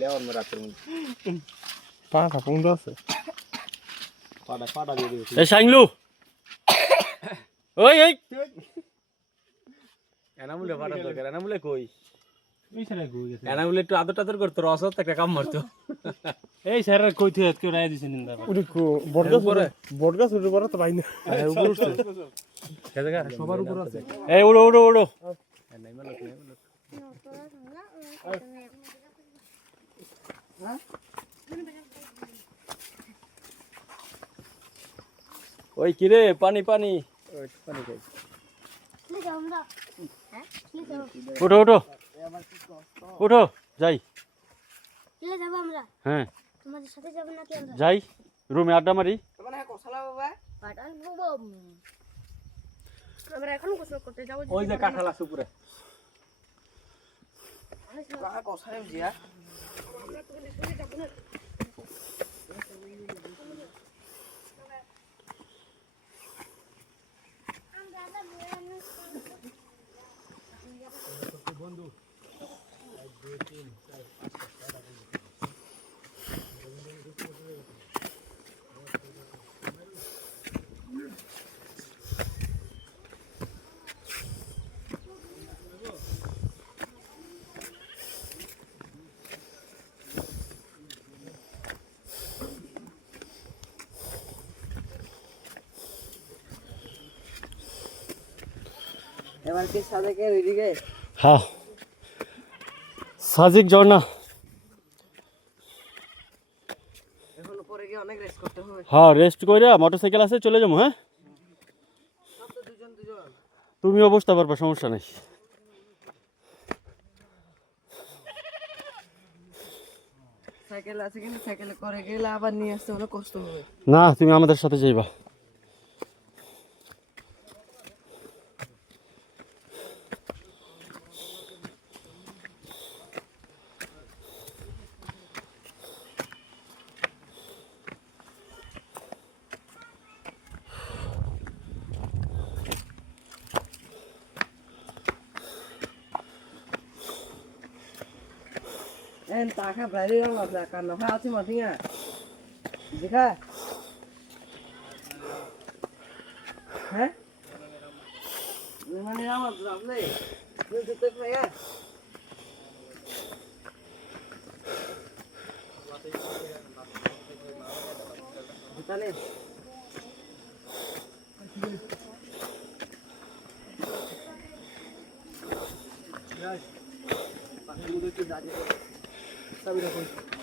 লেওয়ার মে রাতের মধ্যে পাটা পনেরো আছে পাটা পাটা দিয়ে দিয়েছি এ সাইংলু। ওই ওই এনামুলে পাঠার দরকার, এনামুলে কই? একটু আদর টাদর করতো একটা কাম মারতো। এই স্যার কই তুই আজকে রায় দিছেন নিন্দা উড়ি কো বটগাছ উপরে বটগাছ উড়ে পড়ে তো পাই না। উপর উঠছে সবার উপর আছে। এই উড়ো উড়ো উড়ো। ওই কিরে পানি পানি। পানি খাই। উঠো উঠো। উঠো যাই। চলে যাব আমরা? হ্যাঁ। তোমাদের সাথে যাব নাকি আমরা? যাই রুমে আড্ডা মারি। আমরা এখন গোসল করতে যাব ওই যে কাঁঠাল আছে উপরে। এবার কি সাদেকের ওইদিকে? হ্যাঁ। সাজিক ঝর্ণা। হ্যাঁ রেস্ট করে মোটরসাইকেল আছে চলে যাব হ্যাঁ? সব তো দুজন দুজন। তুমিও বসতে পারবা সমস্যা নেই। সাইকেল আছে কিন্তু সাইকেলে করে গেলে আবার নিয়ে আসতে কষ্ট না তুমি আমাদের সাথে যাইবা। En ta khắp lại đi đâu mà là cần nó phao chứ mà thế à gì kha hả mà đi đâu mà 下面的会议。